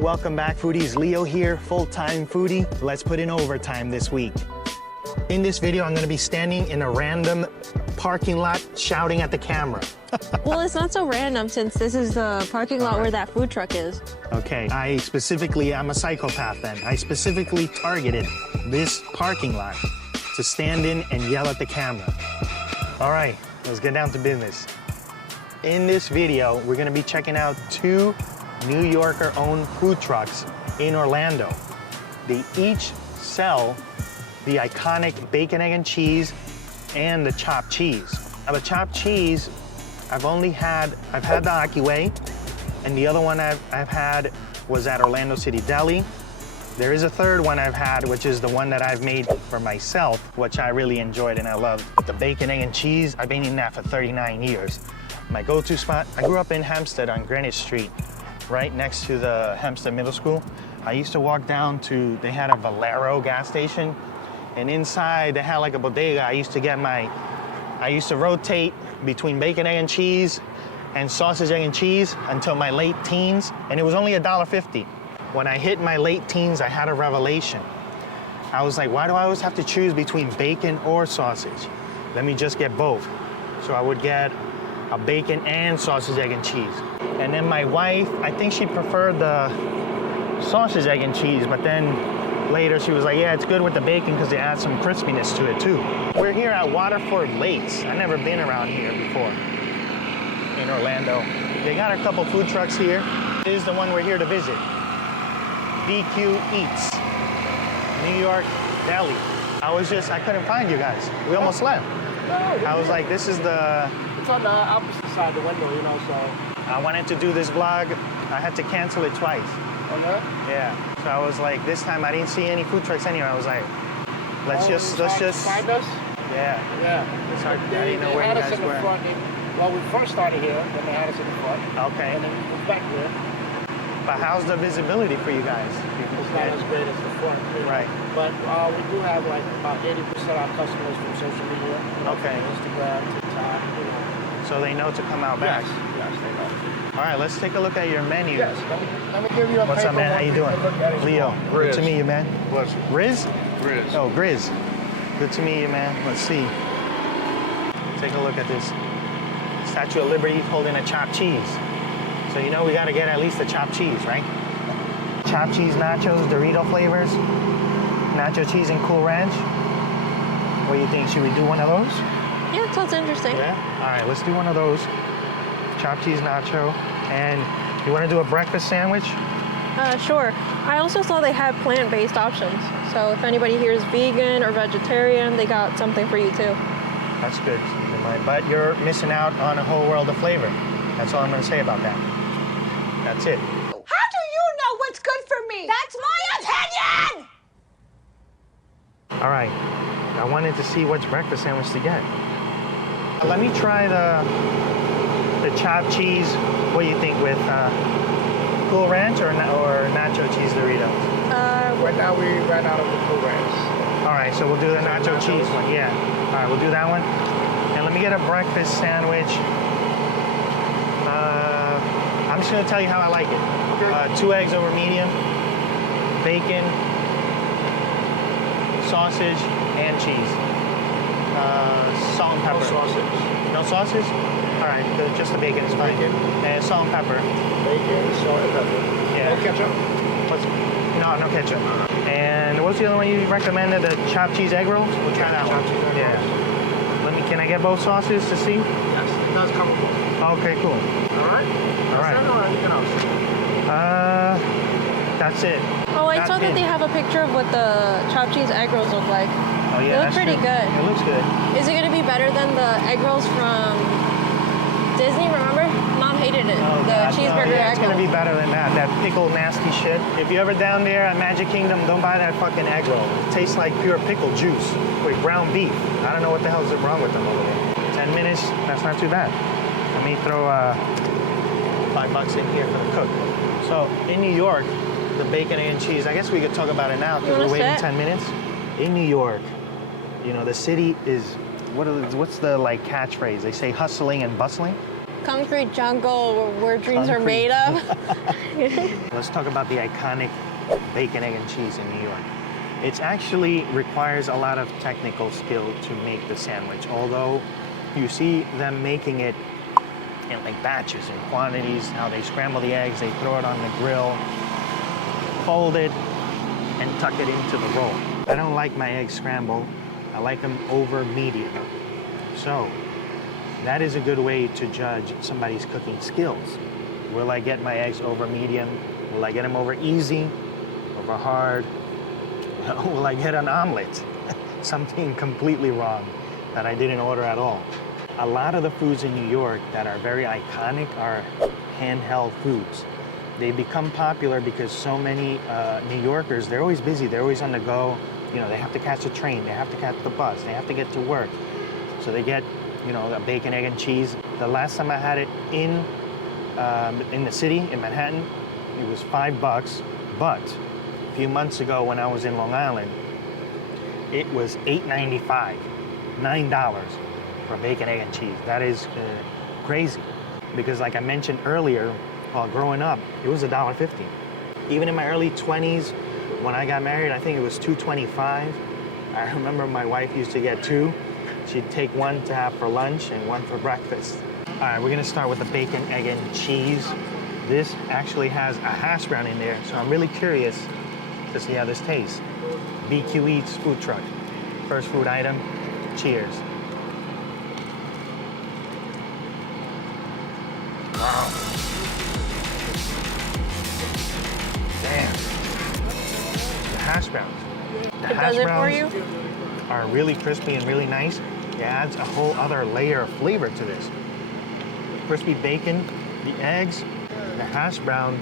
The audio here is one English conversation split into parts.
Welcome back, foodies. Leo here, full-time foodie. Let's put in overtime this week. In this video, I'm gonna be standing in a random parking lot shouting at the camera. Well, it's not so random since this is the parking lot where that food truck is. Okay, I'm a psychopath then. I specifically targeted this parking lot to stand in and yell at the camera. All right, let's get down to business. In this video, we're gonna be checking out 2 New Yorker-owned food trucks in Orlando. They each sell the iconic bacon, egg, and cheese and the chopped cheese. Now the chopped cheese, I've had the Aki Way, and the other one I've had was at Orlando City Deli. There is a third one I've had, which is the one that I've made for myself, which I really enjoyed and I loved. The bacon, egg, and cheese, I've been eating that for 39 years. My go-to spot, I grew up in Hempstead on Greenwich Street, right next to the Hempstead Middle School. I used to walk down to, they had a Valero gas station, and inside they had like a bodega. I used to rotate between bacon, egg, and cheese and sausage, egg, and cheese until my late teens, and it was only $1.50. When I hit my late teens, I had a revelation. I was like, why do I always have to choose between bacon or sausage? Let me just get both. So I would get a bacon and sausage, egg, and cheese. And then my wife, I think she preferred the sausage, egg, and cheese, but then later she was like, yeah, it's good with the bacon because it adds some crispiness to it too. We're here at Waterford Lakes. I've never been around here before in Orlando. They got a couple food trucks here. This is the one we're here to visit. BQ Eats, New York Deli. I couldn't find you guys. We almost left. I was like, this is the... It's on the opposite side of the window, you know, so... I wanted to do this vlog. I had to cancel it twice. Okay. Yeah. So I was like, this time I didn't see any food trucks anywhere. I was like, let's just. Find us? Yeah. Yeah. It's hard. I didn't know where you guys were. Well, we first started here, then they had us in the front. Okay. And then we moved back here. But how's the visibility for you guys? It's not as great as the front. Right. But we do have like about 80% of our customers from social media. Okay. Instagram, TikTok, you know. So they know to come out back. Yes, they know. All right, let's take a look at your menu. Yes, let me give you a What's up, man? How you doing? Leo, good to meet you, man. Pleasure. Grizz? Grizz. Oh, Grizz. Good to meet you, man. Let's see. Take a look at this. Statue of Liberty holding a chopped cheese. So you know we gotta get at least the chopped cheese, right? Chopped cheese nachos, Dorito flavors, nacho cheese and Cool Ranch. What do you think? Should we do one of those? Yeah, sounds interesting. Yeah? All right, let's do one of those. Chopped cheese nacho. And you want to do a breakfast sandwich? Sure. I also saw they had plant-based options. So if anybody here is vegan or vegetarian, they got something for you too. That's good. But you're missing out on a whole world of flavor. That's all I'm going to say about that. That's it. How do you know what's good for me? That's my opinion! All right. I wanted to see which breakfast sandwich to get. Let me try the chopped cheese. What do you think with Cool Ranch or nacho cheese Doritos? Right now we ran out of the Cool Ranch. All right, so we'll do the nacho cheese one. Yeah. All right, we'll do that one. And let me get a breakfast sandwich. I'm just gonna tell you how I like it. Okay. 2 eggs over medium, bacon, sausage, and cheese. Salt and pepper. No sausage. No sausage? All right, just the bacon is fine. Bacon. And salt and pepper. Bacon, salt, and pepper. Yeah. No ketchup? No ketchup. And what's the other one you recommended? The chopped cheese egg rolls? We'll try that one. Yeah. Can I get both sauces to see? Yes, it does come with both. Okay, cool. All right? All right. Or anything else? That's it. Oh, I saw that they have a picture of what the chopped cheese egg rolls look like. Oh yeah, They look pretty good. It looks good. Is it going to be better than the egg rolls from Disney, remember? Mom hated it, Oh, the God, cheeseburger no, yeah, egg it's gonna roll. be better than that pickle nasty shit. If you're ever down there at Magic Kingdom, don't buy that fucking egg roll. It tastes like pure pickle juice with ground beef. I don't know what the hell is wrong with them over there. 10 minutes, that's not too bad. Let me throw $5 in here for the cook. So in New York, the bacon and cheese, I guess we could talk about it now because we're waiting 10 minutes. In New York, you know, the city is, what's the like catchphrase? They say hustling and bustling. concrete jungle where dreams are made of. Let's talk about the iconic bacon, egg, and cheese in New York. It actually requires a lot of technical skill to make the sandwich, although you see them making it in like batches and quantities, how they scramble the eggs, they throw it on the grill, fold it, and tuck it into the roll. I don't like my eggs scrambled. I like them over medium. So that is a good way to judge somebody's cooking skills. Will I get my eggs over medium? Will I get them over easy, over hard? Will I get an omelet? Something completely wrong that I didn't order at all. A lot of the foods in New York that are very iconic are handheld foods. They become popular because so many New Yorkers, they're always busy, they're always on the go. You know, they have to catch a train, they have to catch the bus, they have to get to work. So they get, you know, a bacon, egg, and cheese. The last time I had it in the city, in Manhattan, it was $5, but a few months ago when I was in Long Island, it was $8.95, $9 for bacon, egg, and cheese. That is crazy, because like I mentioned earlier, while growing up, it was $1.50. Even in my early 20s, when I got married, I think it was $2.25. I remember my wife used to get two. She'd take one to have for lunch and one for breakfast. All right, we're gonna start with the bacon, egg, and cheese. This actually has a hash brown in there, so I'm really curious to see how this tastes. BQ Eats food truck. First food item, cheers. Wow. Damn. The hash browns. The hash does it for browns you? are really crispy and really nice. It adds a whole other layer of flavor to this. Crispy bacon, the eggs, the hash brown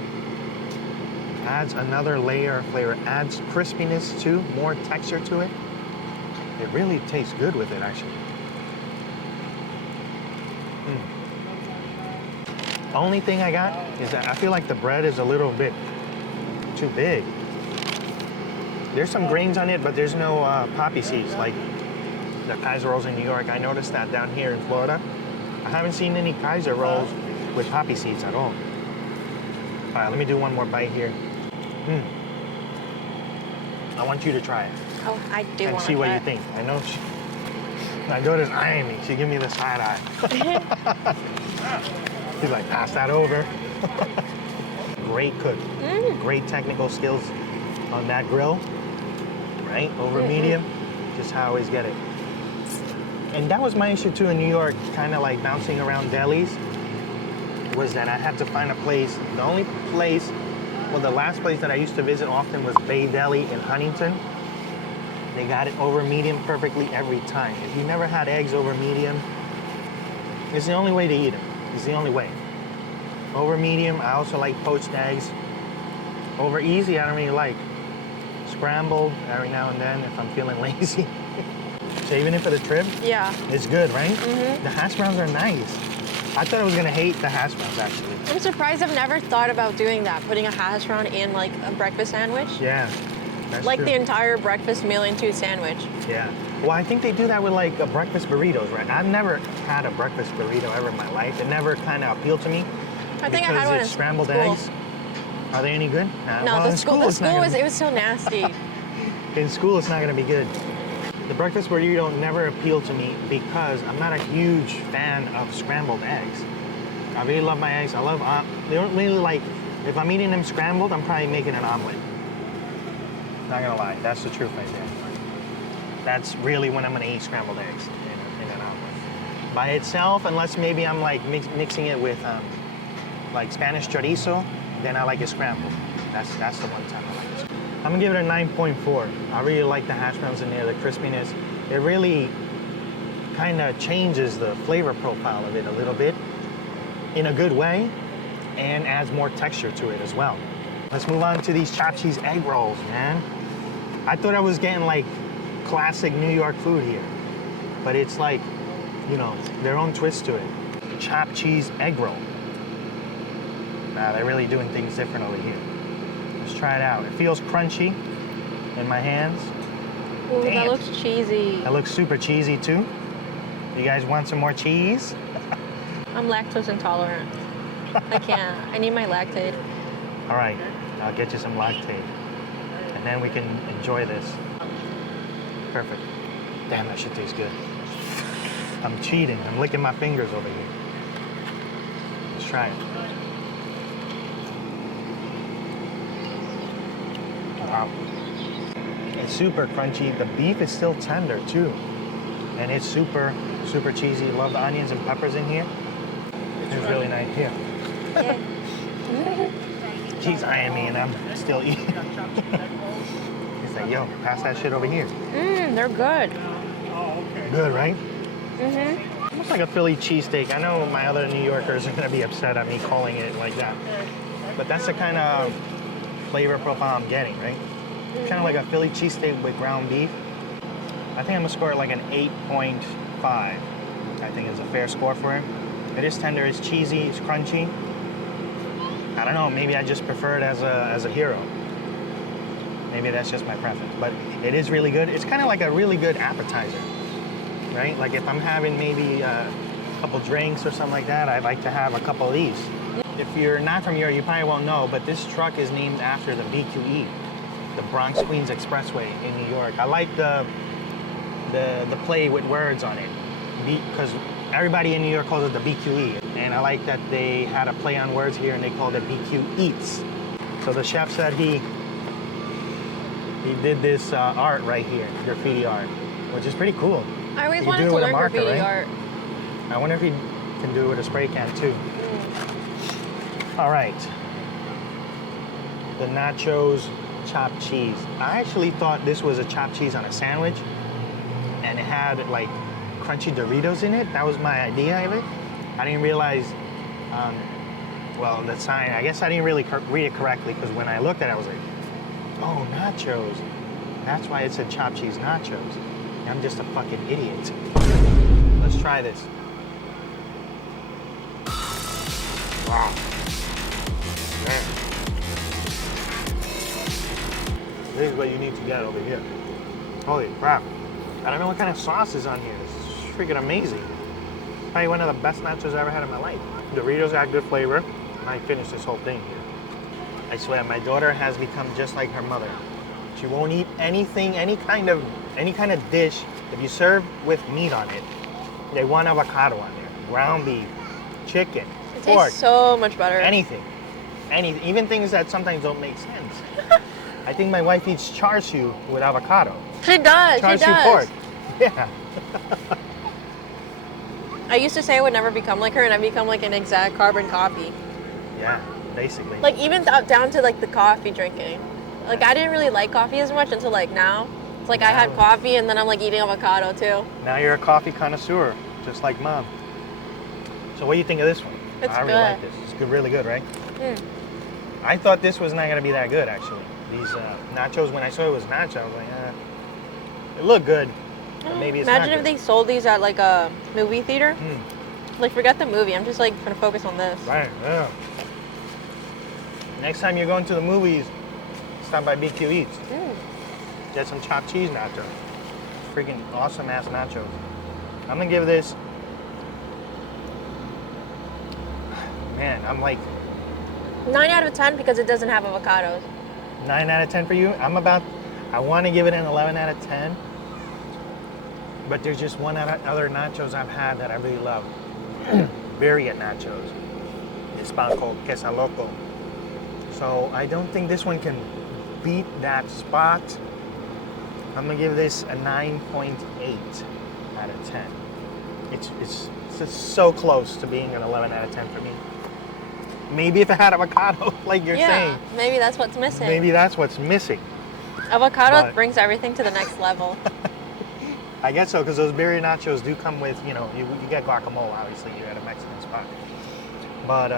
adds another layer of flavor, adds crispiness too, more texture to it. It really tastes good with it, actually. Only thing I got is that I feel like the bread is a little bit too big. There's some grains on it, but there's no poppy seeds like the Kaiser rolls in New York. I noticed that down here in Florida. I haven't seen any Kaiser rolls with poppy seeds at all. All right, let me do one more bite here. I want you to try it. Oh, I do and want to see what try you it. think. I know my daughter's eyeing me. She give me the side eye. She's like, pass that over. Great cook. Great technical skills on that grill. Right? Over medium. Just how I always get it. And that was my issue too in New York, kind of like bouncing around delis, was that I had to find a place. The only place, well, the last place that I used to visit often was Bay Deli in Huntington. They got it over medium perfectly every time. If you never had eggs over medium, it's the only way to eat them. It's the only way. Over medium, I also like poached eggs. Over easy, I don't really like. Scrambled every now and then if I'm feeling lazy. Saving it for the trip? Yeah. It's good, right? The hash browns are nice. I thought I was gonna hate the hash browns, actually. I'm surprised I've never thought about doing that, putting a hash brown in like a breakfast sandwich. Yeah, that's Like true. the entire breakfast meal into a sandwich. Yeah. Well, I think they do that with like breakfast burritos, right? I've never had a breakfast burrito ever in my life. It never kind of appealed to me. I think I because had one it's in scrambled school. eggs. Are they any good? Nah, No, well, the in school it's not gonna it was so nasty. In school, it's not gonna be good. The breakfast burrito never appealed to me because I'm not a huge fan of scrambled eggs. I really love my eggs. I love, they don't really like, if I'm eating them scrambled, I'm probably making an omelet. Not gonna lie, that's the truth right there. That's really when I'm gonna eat scrambled eggs in an omelet. By itself, unless maybe I'm like mixing it with like Spanish chorizo, then I like it scrambled. That's the one time I like it scrambled. I'm gonna give it a 9.4. I really like the hash browns in there, the crispiness. It really kind of changes the flavor profile of it a little bit in a good way and adds more texture to it as well. Let's move on to these chopped cheese egg rolls, man. I thought I was getting like classic New York food here, but it's like, you know, their own twist to it. Chopped cheese egg roll. Nah, they're really doing things different over here. Let's try it out. It feels crunchy in my hands. Ooh, Damn. that looks cheesy. That looks super cheesy too. You guys want some more cheese? I'm lactose intolerant. I can't. I need my lactate. All right, I'll get you some lactate. And then we can enjoy this. Perfect. Damn, that shit tastes good. I'm cheating. I'm licking my fingers over here. Let's try it. Wow. It's super crunchy. The beef is still tender too. And it's super, super cheesy. Love the onions and peppers in here. It's really nice. Here. Yeah. She's eyeing me and I'm still eating. He's like, yo, pass that shit over here. They're good. Good, right? Mm-hmm. Almost like a Philly cheesesteak. I know my other New Yorkers are gonna be upset at me calling it like that. But that's the kind of flavor profile I'm getting, right? Kind of like a Philly cheesesteak with ground beef. I think I'm gonna score it like an 8.5. I think it's a fair score for it. It is tender, it's cheesy, it's crunchy. I don't know, maybe I just prefer it as a hero. Maybe that's just my preference, but it is really good. It's kind of like a really good appetizer, right? Like if I'm having maybe a couple drinks or something like that, I'd like to have a couple of these. If you're not from Europe, you probably won't know, but this truck is named after the BQE, the Bronx Queens Expressway in New York. I like the play with words on it, because everybody in New York calls it the BQE, and I like that they had a play on words here and they called it BQ Eats. So the chef said he did this art right here, graffiti art, which is pretty cool. I always You wanted do it to with a learn marker, graffiti right? art. I wonder if he can do it with a spray can too. All right, the nachos chopped cheese. I actually thought this was a chopped cheese on a sandwich, and it had like crunchy Doritos in it. That was my idea of it. I didn't realize, well, the sign, I guess I didn't really read it correctly, because when I looked at it, I was like, oh, nachos. That's why it said chopped cheese nachos. I'm just a fucking idiot. Let's try this. Wow. Man. This is what you need to get over here. Holy crap. I don't know what kind of sauce is on here. This is freaking amazing. Probably one of the best nachos I ever had in my life. Doritos got good flavor. I might finish this whole thing here. I swear, my daughter has become just like her mother. She won't eat anything, any kind of dish. If you serve with meat on it, they want avocado on there, ground beef, chicken, It pork, tastes so much better. anything, even things that sometimes don't make sense. I think my wife eats char siu with avocado. She does. Char She siu does. pork. Yeah. I used to say I would never become like her, and I've become like an exact carbon copy. Yeah, basically. Like even down to like the coffee drinking. Like I didn't really like coffee as much until like now. It's like I had coffee and then I'm like eating avocado too. Now you're a coffee connoisseur, just like mom. So what do you think of this one? It's I really good. like this. It's good, really good, right? Mm. I thought this was not gonna be that good actually. These nachos, when I saw it was nacho, I was like, it looked good, but maybe it's Imagine not if good. they sold these at like a movie theater. Mm. Like forget the movie. I'm just like gonna focus on this. Right, yeah. Next time you're going to the movies, stop by BQ Eats. Get some chopped cheese nachos. Freaking awesome ass nachos. I'm gonna give this, man, I'm like 9 out of 10 because it doesn't have avocados. 9 out of 10 for you. I want to give it an 11 out of 10. But there's just one other nachos I've had that I really love. Variant nachos. It's spelled called Queso Loco. So I don't think this one can beat that spot. I'm gonna give this a 9.8 out of 10. It's just so close to being an 11 out of 10 for me. Maybe if it had avocado, like you're saying. Maybe that's what's missing. Maybe that's what's missing. Avocado But- brings everything to the next level. I guess so, because those berry nachos do come with, you get guacamole, obviously, you're at a Mexican spot. But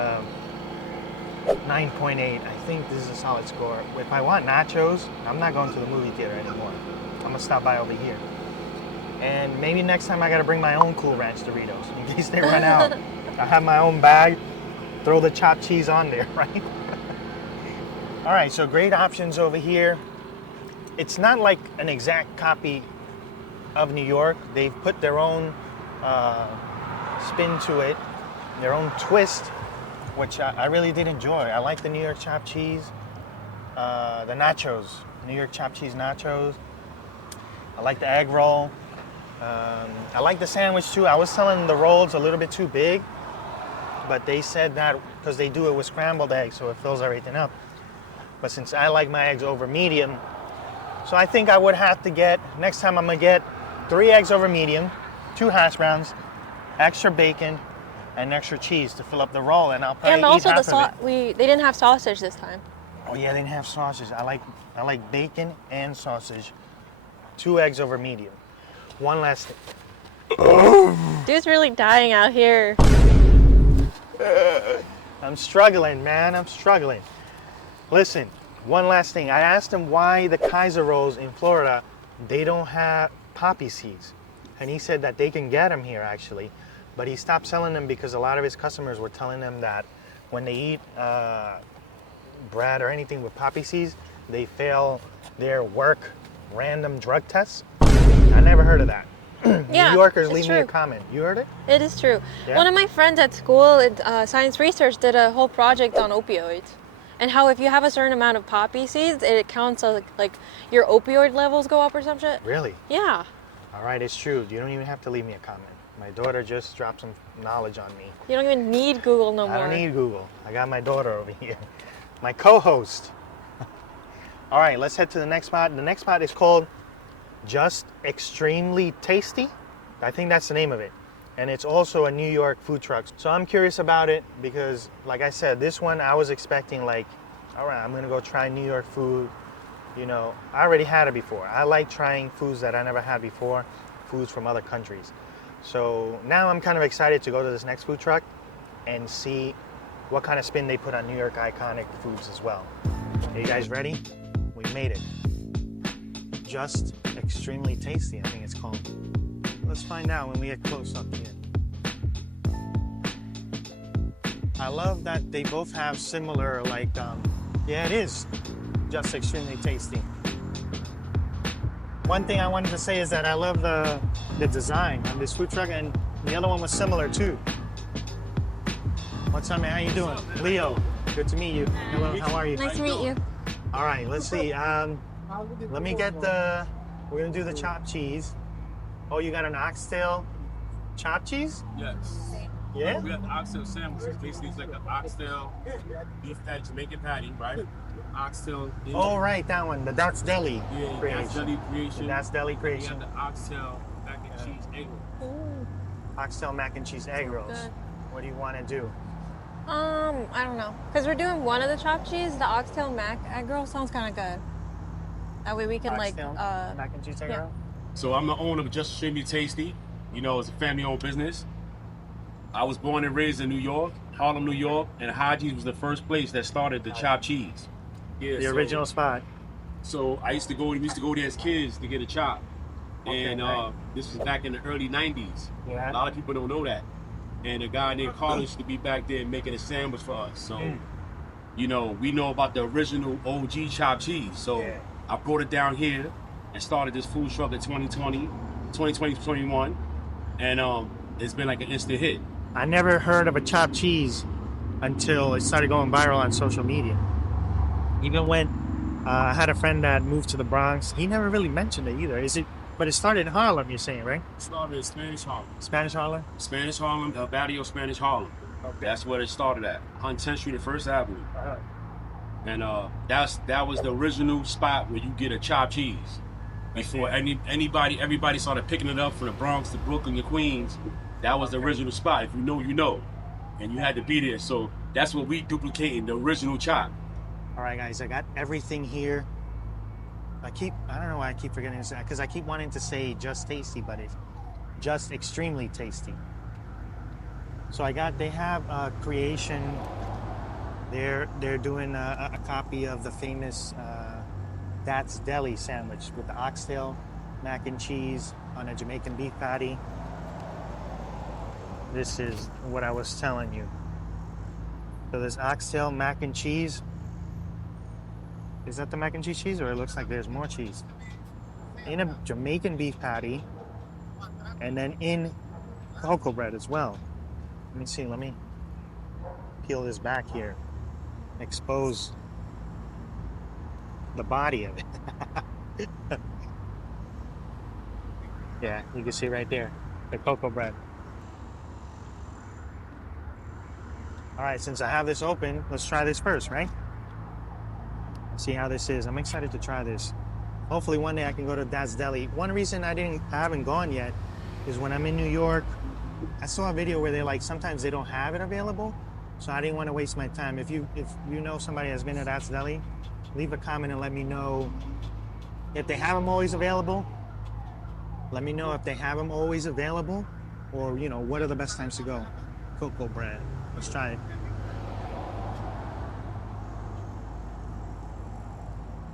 9.8, I think this is a solid score. If I want nachos, I'm not going to the movie theater anymore. I'm gonna stop by over here. And maybe next time I gotta bring my own Cool Ranch Doritos, in case they run out. I have my own bag, throw the chopped cheese on there, right? All right, so great options over here. It's not like an exact copy of New York. They've put their own spin to it. their own twist, which I really did enjoy. I like the New York chopped cheese, the nachos, New York chopped cheese nachos. I like the egg roll. I like the sandwich too. I was telling the rolls a little bit too big, but they said that because they do it with scrambled eggs, so it fills everything up. But since I like my eggs over medium, so I think I would have to get, next time I'm gonna get 3 eggs over medium, 2 hash browns, extra bacon, and extra cheese to fill up the roll, and I'll probably And also eat half of it. they didn't have sausage this time. Oh yeah, they didn't have sausage. I like bacon and sausage. 2 eggs over medium. One last thing. Dude's really dying out here. I'm struggling, man. I'm struggling. Listen, one last thing. I asked him why the Kaiser rolls in Florida, they don't have poppy seeds. And he said that they can get them here actually, but he stopped selling them because a lot of his customers were telling him that when they eat bread or anything with poppy seeds, they fail their work random drug tests. I never heard of that. Yeah, New Yorkers, it's leave true. me a comment. You heard it? It is true. Yeah? One of my friends at school, science research, did a whole project on opioids. And how if you have a certain amount of poppy seeds, it counts as like your opioid levels go up or some shit. Really? Yeah. All right, it's true. You don't even have to leave me a comment. My daughter just dropped some knowledge on me. You don't even need Google no more. I don't need Google. I got my daughter over here. My co-host. All right, let's head to the next spot. The next spot is called Just Extremely Tasty. I think that's the name of it. And it's also a New York food truck. So I'm curious about it because, like I said, this one I was expecting like, all right, I'm gonna go try New York food. You know, I already had it before. I like trying foods that I never had before, foods from other countries. So now I'm kind of excited to go to this next food truck and see what kind of spin they put on New York iconic foods as well. Are you guys ready? We made it. Just Extremely Tasty, I think it's called. Let's find out when we get close up here. I love that they both have similar, like, yeah, it is Just Extremely Tasty. One thing I wanted to say is that I love the design on this food truck, and the other one was similar too. What's up, man? How you doing? Leo, good to meet you. Hello, how are you? Nice to meet you. All right, let's see. Let me get we're gonna do the chopped cheese. Oh, you got an oxtail chopped cheese? Yes. Yeah? We got the oxtail sandwiches. Basically, it's like an oxtail beef patty, Jamaican patty, right? Oxtail. Oh, right, that one. The Datz Deli Yeah, creation. that's Deli creation. That's Deli We creation. got the oxtail mac and cheese egg roll. Oxtail mac and cheese egg rolls. Good. What do you want to do? I don't know. Because we're doing one of the chopped cheese, the oxtail mac egg roll sounds kind of good. That way we can Oxtail like, mac and cheese egg yeah. roll? So I'm the owner of Just Extremely Tasty. You know, it's a family-owned business. I was born and raised in New York, Harlem, New York, and Hajji was the first place that started the chopped cheese. Yeah, The original spot. So we used to go there as kids to get a chop. Okay, And right. this was back in the early 90s. Yeah. A lot of people don't know that. And a guy named Carlos used to be back there making a sandwich for us. So, you know, we know about the original OG chopped cheese. So Yeah. I brought it down here and started this food truck in 2021. And it's been like an instant hit. I never heard of a chopped cheese until it started going viral on social media. Even when I had a friend that moved to the Bronx, he never really mentioned it either. But it started in Harlem, you're saying, right? It started in Spanish Harlem. Spanish Harlem? Spanish Harlem, El Barrio Spanish Harlem. Okay. That's where it started at. On 10th Street and 1st Avenue. And that was the original spot where you get a chopped cheese. Before everybody started picking it up from the Bronx to Brooklyn to Queens. That was the original spot. If you know, you know. And you had to be there. So that's what we duplicating, the original chop. All right, guys, I got everything here. I don't know why I keep forgetting to say, because I keep wanting to say Just Tasty, but it's Just Extremely Tasty. So they have a creation. They're doing a copy of the famous Datz Deli sandwich with the oxtail, mac and cheese on a Jamaican beef patty. This is what I was telling you. So there's oxtail, mac and cheese. Is that the mac and cheese, or it looks like there's more cheese? In a Jamaican beef patty, and then in cocoa bread as well. Let me see, peel this back here, expose the body of it. Yeah, you can see right there, the cocoa bread. All right, since I have this open, let's try this first, right? See how this is. I'm excited to try this. Hopefully one day I can go to Datz Deli. One reason I haven't gone yet is when I'm in New York, I saw a video where they're like, sometimes they don't have it available. So I didn't want to waste my time. If you know somebody has been at Datz Deli, leave a comment and let me know if they have them always available. Let me know if they have them always available, or you know, what are the best times to go. Cocoa bread. Let's try it.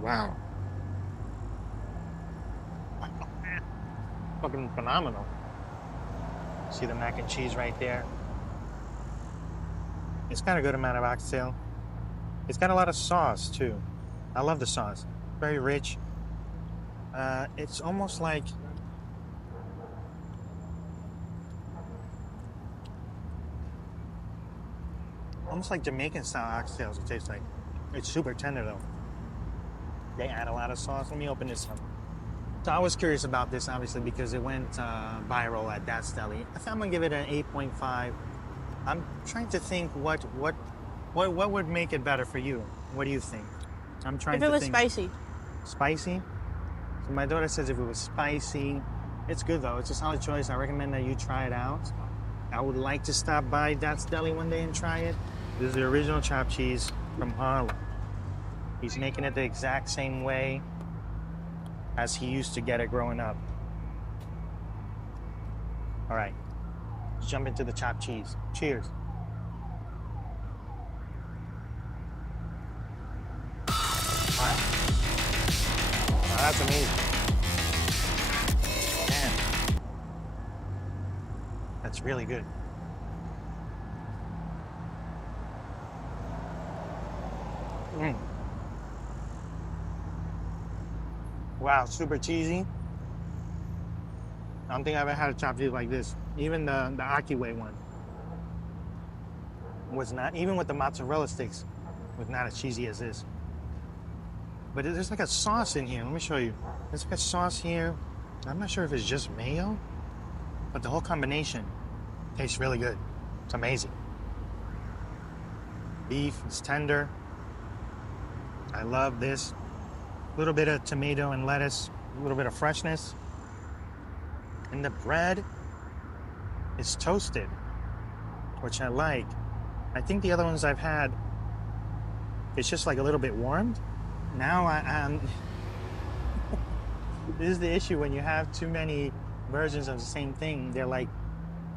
Wow. Fucking phenomenal. See the mac and cheese right there? It's got a good amount of oxtail. It's got a lot of sauce too. I love the sauce. Very rich. It's almost like Jamaican style oxtails. It tastes like. It's super tender though. They add a lot of sauce. Let me open this up. So I was curious about this, obviously, because it went viral at Datz Deli. I think I'm gonna give it an 8.5. I'm trying to think what would make it better for you. What do you think? I'm trying to think. If it was spicy. Spicy? So my daughter says if it was spicy, it's good though. It's a solid choice. I recommend that you try it out. I would like to stop by Datz Deli one day and try it. This is the original chopped cheese from Harlem. He's making it the exact same way as he used to get it growing up. All right, let's jump into the chopped cheese. Cheers. Wow. Wow, that's amazing. Man, that's really good. Wow, super cheesy. I don't think I've ever had a chopped cheese like this. Even the Akiway one was not, even with the mozzarella sticks, was not as cheesy as this. But there's like a sauce in here. Let me show you. There's like a sauce here. I'm not sure if it's just mayo, but the whole combination tastes really good. It's amazing. Beef is tender. I love this. A little bit of tomato and lettuce, a little bit of freshness. And the bread is toasted, which I like. I think the other ones I've had, it's just like a little bit warmed. Now this is the issue when you have too many versions of the same thing. They're like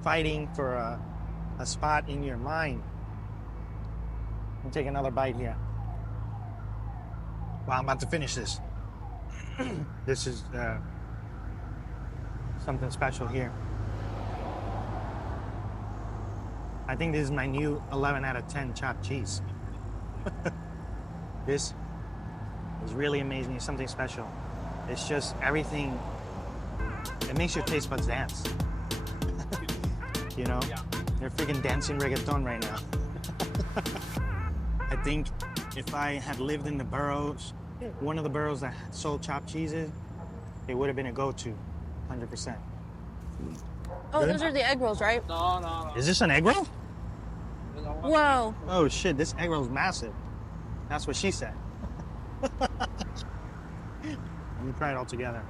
fighting for a spot in your mind. I'll take another bite here. Well, I'm about to finish this. This is something special here. I think this is my new 11 out of 10 chopped cheese. This is really amazing. It's something special. It's just everything. It makes your taste buds dance. You know? They're freaking dancing reggaeton right now. I think if I had lived in the boroughs, one of the boroughs that sold chopped cheeses, it would have been a go-to, 100%. Oh, those are the egg rolls, right? No. Is this an egg roll? Whoa. Oh shit, this egg roll is massive. That's what she said. Let me try it all together.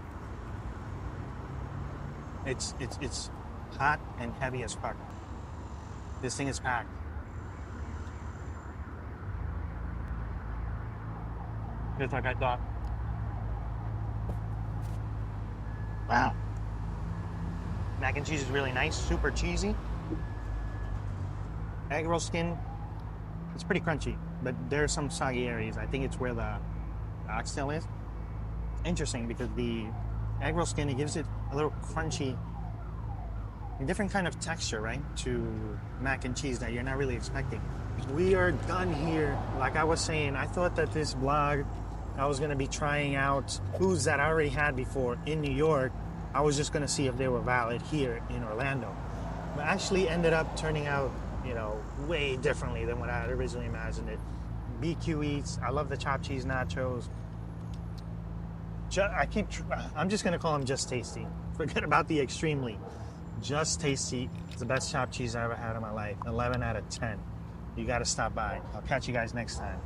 It's hot and heavy as fuck. This thing is packed. Just like I thought. Wow. Mac and cheese is really nice, super cheesy. Egg roll skin, it's pretty crunchy, but there are some soggy areas. I think it's where the oxtail is. Interesting because the egg roll skin, it gives it a little crunchy, a different kind of texture, right? To mac and cheese that you're not really expecting. We are done here. Like I was saying, I thought that this vlog, I was gonna be trying out foods that I already had before in New York. I was just gonna see if they were valid here in Orlando. But actually ended up turning out you know, way differently than what I had originally imagined it. BQ Eats, I love the chopped cheese nachos. I'm just gonna call them Just Tasty. Forget about the extremely. Just Tasty. It's the best chopped cheese I ever had in my life. 11 out of 10. You gotta stop by. I'll catch you guys next time.